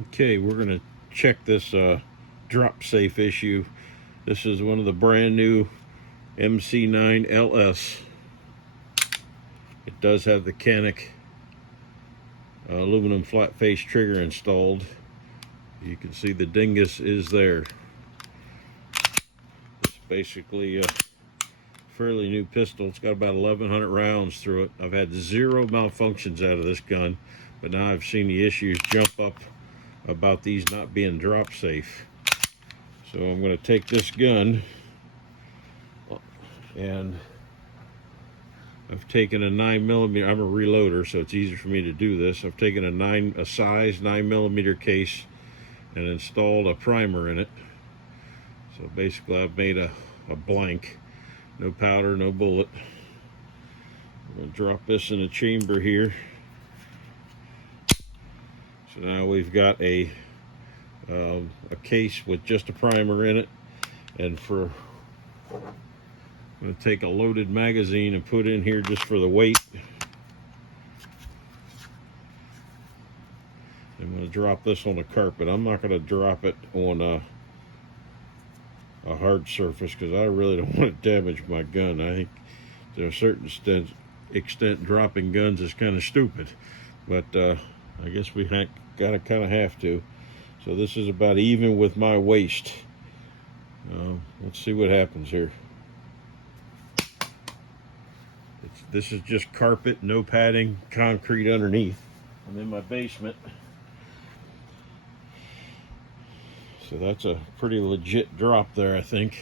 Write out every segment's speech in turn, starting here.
Okay, we're going to check this drop safe issue. This is one of the brand new MC9LS. It does have the Canik aluminum flat face trigger installed. You can see the dingus is there. It's basically a fairly new pistol. It's got about 1,100 rounds through it. I've had 0 malfunctions out of this gun, but now I've seen the issues jump up about these not being drop safe. So I'm going to take this gun, and I've taken a 9mm. I'm a reloader, so it's easier for me to do this. I've taken a size 9mm case and installed a primer in it. So basically I've made a blank, no powder, no bullet. I'm going to drop this in a chamber here. So now we've got a case with just a primer in it, and I'm going to take a loaded magazine and put in here just for the weight. I'm going to drop this on the carpet. I'm not going to drop it on a hard surface because I really don't want to damage my gun. I think to a certain extent dropping guns is kind of stupid, but I guess we gotta kind of have to. So this is about even with my waist. Let's see what happens here. This is just carpet, no padding, concrete underneath. I'm in my basement. So that's a pretty legit drop there, I think.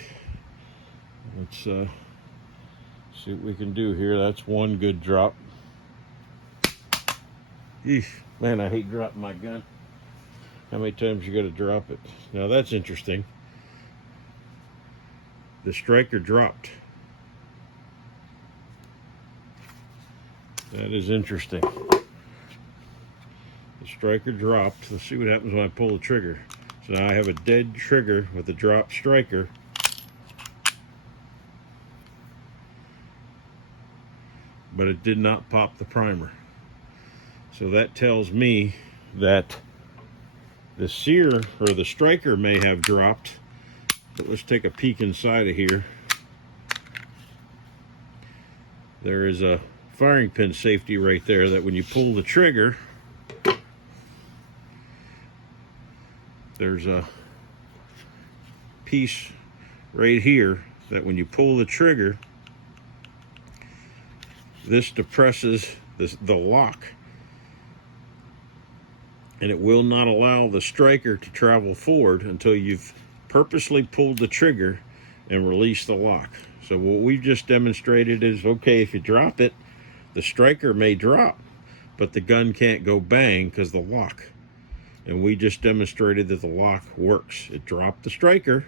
Let's see what we can do here. That's one good drop. Eesh, man, I hate dropping my gun. How many times you gotta drop it? Now that's interesting. The striker dropped. That is interesting. The striker dropped. Let's see what happens when I pull the trigger. So now I have a dead trigger with a drop striker. But it did not pop the primer. So that tells me that the sear or the striker may have dropped. But let's take a peek inside of here. There is a firing pin safety right there that when you pull the trigger, there's a piece right here that when you pull the trigger, this depresses the lock, and it will not allow the striker to travel forward until you've purposely pulled the trigger and released the lock. So what we've just demonstrated is, okay, if you drop it, the striker may drop, but the gun can't go bang because the lock. And we just demonstrated that the lock works. It dropped the striker,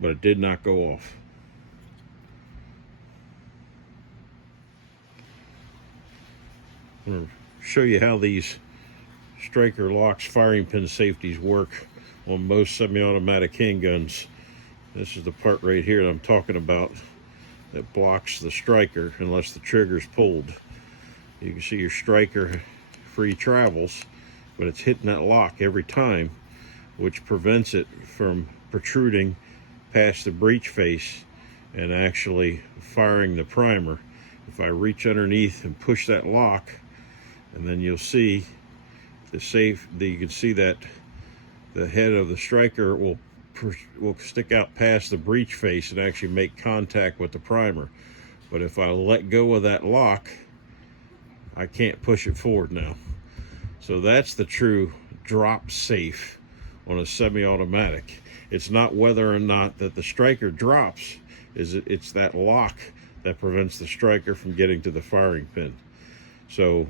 but it did not go off. I'm going to show you how these striker locks firing pin safeties work on most semi-automatic handguns. This is the part right here that I'm talking about that blocks the striker unless the trigger's pulled. You can see your striker free travels, but it's hitting that lock every time, which prevents it from protruding past the breech face and actually firing the primer. If I reach underneath and push that lock, and then you'll see you can see that the head of the striker will stick out past the breech face and actually make contact with the primer. But if I let go of that lock, I can't push it forward now. So that's the true drop safe on a semi-automatic. It's not whether or not that the striker drops, it's that lock that prevents the striker from getting to the firing pin. So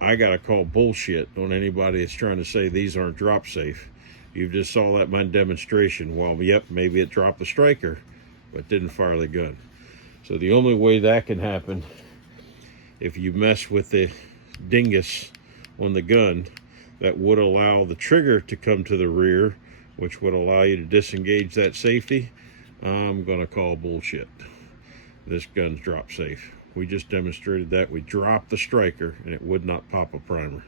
I gotta call bullshit on anybody that's trying to say these aren't drop safe. You just saw that in my demonstration. Well, yep, maybe it dropped the striker, but didn't fire the gun. So the only way that can happen, if you mess with the dingus on the gun, that would allow the trigger to come to the rear, which would allow you to disengage that safety, I'm gonna call bullshit. This gun's drop safe. We just demonstrated that. We dropped the striker and it would not pop a primer.